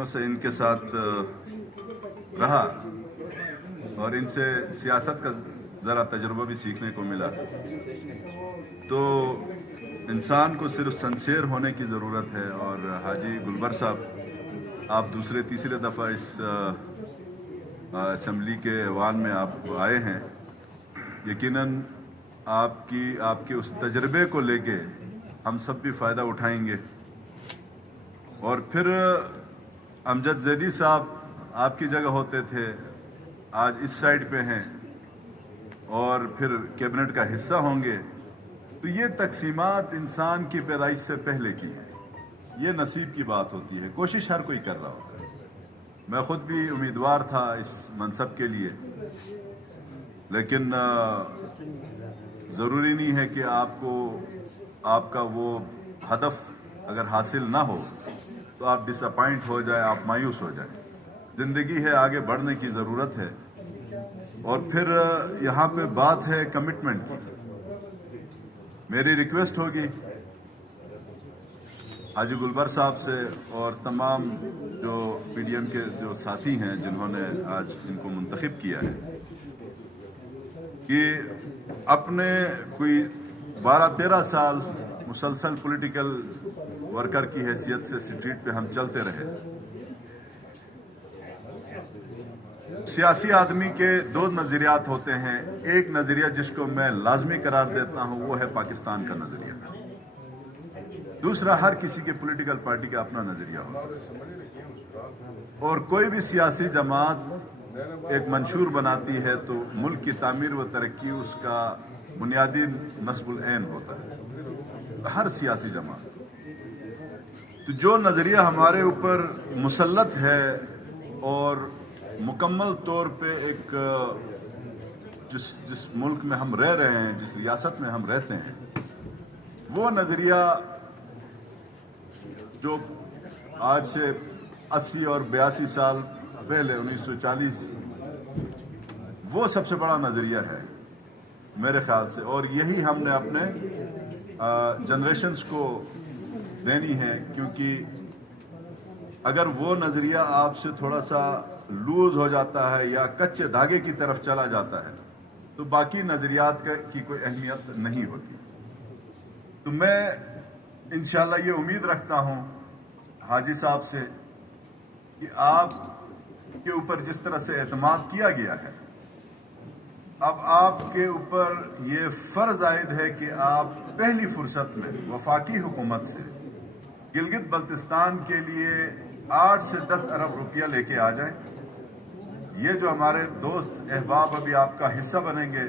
दिनों से इनके साथ रहा और इनसे सियासत का ज़रा तजुर्बा भी सीखने को मिला। तो इंसान को सिर्फ सिंसियर होने की ज़रूरत है। और हाजी गुलबर साहब, आप दूसरे तीसरे दफ़ा इस असम्बली के ऐवान में आप आए हैं। यकीनन आपके उस तजर्बे को लेके हम सब भी फ़ायदा उठाएंगे। और फिर अमजद जैदी साहब आपकी जगह होते थे, आज इस साइड पे हैं और फिर कैबिनेट का हिस्सा होंगे। तो ये तकसीमात इंसान की पैदाइश से पहले की है। ये नसीब की बात होती है। कोशिश हर कोई कर रहा होता है। मैं खुद भी उम्मीदवार था इस मनसब के लिए, लेकिन ज़रूरी नहीं है कि आपका वो हदफ अगर हासिल ना हो तो आप डिसअपॉइंट हो जाए, आप मायूस हो जाए। ज़िंदगी है, आगे बढ़ने की ज़रूरत है। और फिर यहाँ पे बात है कमिटमेंट की। मेरी रिक्वेस्ट होगी हाजी गुलबर साहब से और तमाम जो पीडीएम के जो साथी हैं जिन्होंने आज इनको मुंतखब किया है कि अपने कोई 12-13 साल मुसलसल पॉलिटिकल वर्कर की हैसियत से स्ट्रीट पे हम चलते रहे। सियासी आदमी के दो नज़रियात होते हैं। एक नज़रिया जिसको मैं लाजमी करार देता हूं वो है पाकिस्तान का नज़रिया। दूसरा हर किसी के पॉलिटिकल पार्टी का अपना नज़रिया होता है। और कोई भी सियासी जमात एक मंशूर बनाती है तो मुल्क की तामीर व तरक्की उसका बुनियादी नस्बुल ऐन होता है, हर सियासी जमात। तो जो नज़रिया हमारे ऊपर मुसल्लत है और मुकम्मल तौर पे एक जिस मुल्क में हम रह रहे हैं, जिस रियासत में हम रहते हैं, वो नज़रिया जो आज से 80 और 82 साल पहले 1940 वो सबसे बड़ा नज़रिया है मेरे ख्याल से। और यही हमने अपने जनरेशन्स को देनी है, क्योंकि अगर वो नज़रिया आपसे थोड़ा सा लूज हो जाता है या कच्चे धागे की तरफ चला जाता है तो बाकी नज़रियात की कोई अहमियत नहीं होती। तो मैं इंशाल्लाह ये उम्मीद रखता हूँ हाजी साहब से कि आप के ऊपर जिस तरह से एतमाद किया गया है, अब आपके ऊपर ये फ़र्ज़ आयद है कि आप पहली फुर्सत में वफाकी हुकूमत से गिलगित बल्तिस्तान के लिए 8 से 10 अरब रुपया लेके आ जाएं। ये जो हमारे दोस्त अहबाब अभी आपका हिस्सा बनेंगे,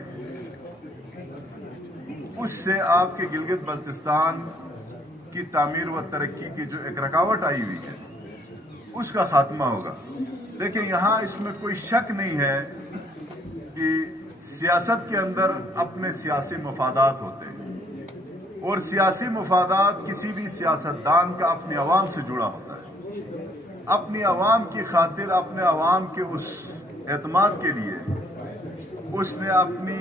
उससे आपके गिलगित बल्तिस्तान की तामीर व तरक्की की जो एक रुकावट आई हुई है उसका खात्मा होगा। देखिए, यहाँ इसमें कोई शक नहीं है कि सियासत के अंदर अपने सियासी मफादात होते हैं और सियासी मफादात किसी भी सियासतदान का अपनी आवाम से जुड़ा होता है। अपनी आवाम की खातिर, अपने आवाम के उस एतमाद के लिए उसने अपनी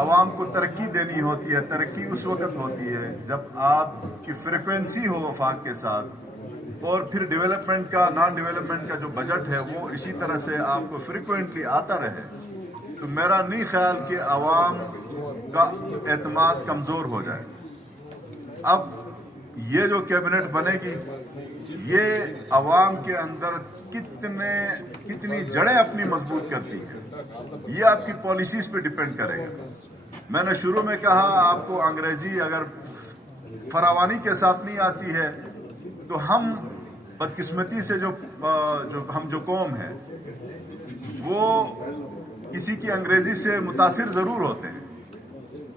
आवाम को तरक्की देनी होती है। तरक्की उस वक्त होती है जब आपकी फ्रिक्वेंसी हो वफाक के साथ, और फिर डेवलपमेंट का, नॉन डेवलपमेंट का जो बजट है वो इसी तरह से आपको फ्रिक्वेंटली आता रहे। तो मेरा नहीं ख्याल कि आवाम का एतमाद कमज़ोर हो जाए। अब ये जो कैबिनेट बनेगी ये आवाम के अंदर कितनी जड़ें अपनी मजबूत करती है, ये आपकी पॉलिसीज पे डिपेंड करेगा। मैंने शुरू में कहा, आपको अंग्रेजी अगर फरावानी के साथ नहीं आती है तो हम बदकिस्मती से जो कौम है वो किसी की अंग्रेजी से मुतासिर ज़रूर होते हैं,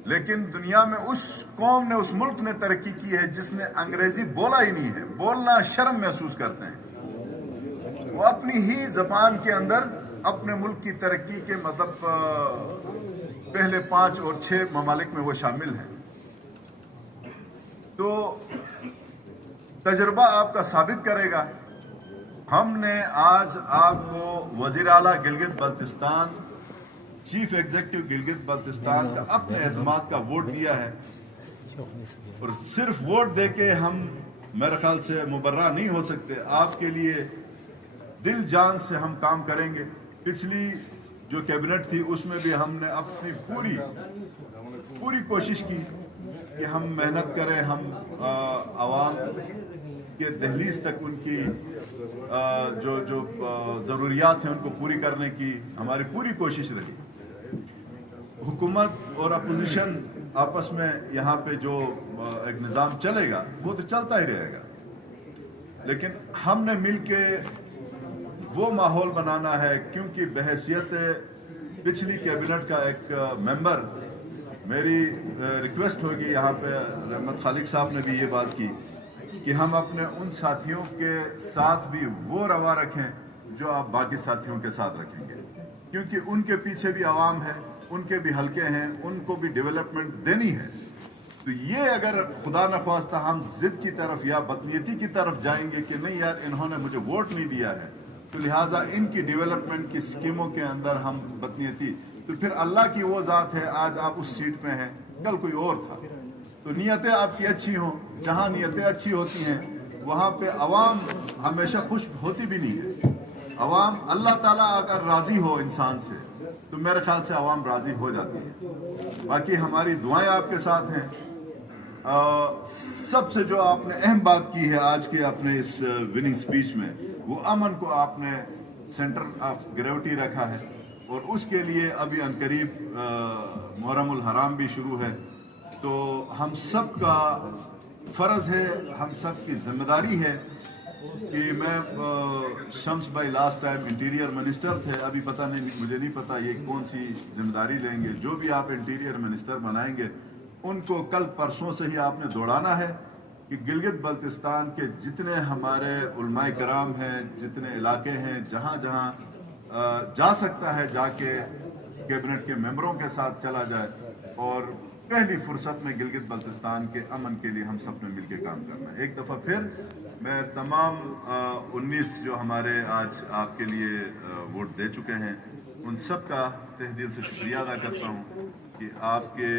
लेकिन दुनिया में उस कौम ने, उस मुल्क ने तरक्की की है जिसने अंग्रेजी बोला ही नहीं है। बोलना शर्म महसूस करते हैं। वो अपनी ही ज़बान के अंदर अपने मुल्क की तरक्की के मतलब पहले 5 और 6 ममालिक में वो शामिल हैं। तो तजर्बा आपका साबित करेगा। हमने आज आपको वज़ीर आला गिलगित बल्तिस्तान, चीफ एग्जीक्यूटिव गिलगित बल्तिस्तान का अपने एतमाद का वोट दिया है, और सिर्फ वोट देके हम मेरे ख्याल से मुबर्रा नहीं हो सकते। आपके लिए दिल जान से हम काम करेंगे। पिछली जो कैबिनेट थी उसमें भी हमने अपनी पूरी कोशिश की कि हम मेहनत करें, हम आवाम के दहलीज तक उनकी जो ज़रूरियात हैं उनको पूरी करने की हमारी पूरी कोशिश रही। हुकूमत और अपोजिशन आपस में यहाँ पे जो एक निज़ाम चलेगा वो तो चलता ही रहेगा, लेकिन हमने मिलके वो माहौल बनाना है, क्योंकि बहैसियत पिछली कैबिनेट का एक मेंबर मेरी रिक्वेस्ट होगी यहाँ पे, रहमत खालिक साहब ने भी ये बात की कि हम अपने उन साथियों के साथ भी वो रवा रखें जो आप बाकी साथियों के साथ रखेंगे, क्योंकि उनके पीछे भी आवाम है, उनके भी हलके हैं, उनको भी डेवलपमेंट देनी है। तो ये अगर खुदा न ख्वास्ता हम जिद की तरफ या बदनीयती की तरफ जाएंगे कि नहीं यार इन्होंने मुझे वोट नहीं दिया है तो लिहाजा इनकी डेवलपमेंट की स्कीमों के अंदर हम बदनीयती, तो फिर अल्लाह की वो ज़ात है, आज आप उस सीट पे हैं, कल कोई और था। तो नीयतें आपकी अच्छी हों, जहाँ नीयतें अच्छी होती हैं वहाँ पे अवाम हमेशा खुश होती भी नहीं है। अवाम, अल्लाह ताला अगर राज़ी हो इंसान से तो मेरे ख्याल से अवाम राज़ी हो जाती है। बाकी हमारी दुआएं आपके साथ हैं। सबसे जो आपने अहम बात की है आज के अपने इस विनिंग स्पीच में, वो अमन को आपने सेंटर ऑफ ग्रेविटी रखा है, और उसके लिए अभी अनकरीब मुहर्रमुल हराम भी शुरू है। तो हम सब का फ़र्ज़ है, हम सब की जिम्मेदारी है कि मैं शम्स भाई लास्ट टाइम इंटीरियर मिनिस्टर थे, अभी पता नहीं, मुझे नहीं पता ये कौन सी जिम्मेदारी लेंगे। जो भी आप इंटीरियर मिनिस्टर बनाएंगे उनको कल परसों से ही आपने दौड़ाना है कि गिलगित बल्तिस्तान के जितने हमारे उलमाए कराम हैं, जितने इलाके हैं, जहाँ जहाँ जा सकता है जाके कैबिनेट के मेंबरों के साथ चला जाए, और पहली फुर्सत में गिलगित बल्तिस्तान के अमन के लिए हम सब ने मिलकर काम करना है। एक दफ़ा फिर मैं तमाम 19 जो हमारे आज आपके लिए वोट दे चुके हैं उन सब का तहे दिल से शुक्रिया अदा करता हूँ कि आपके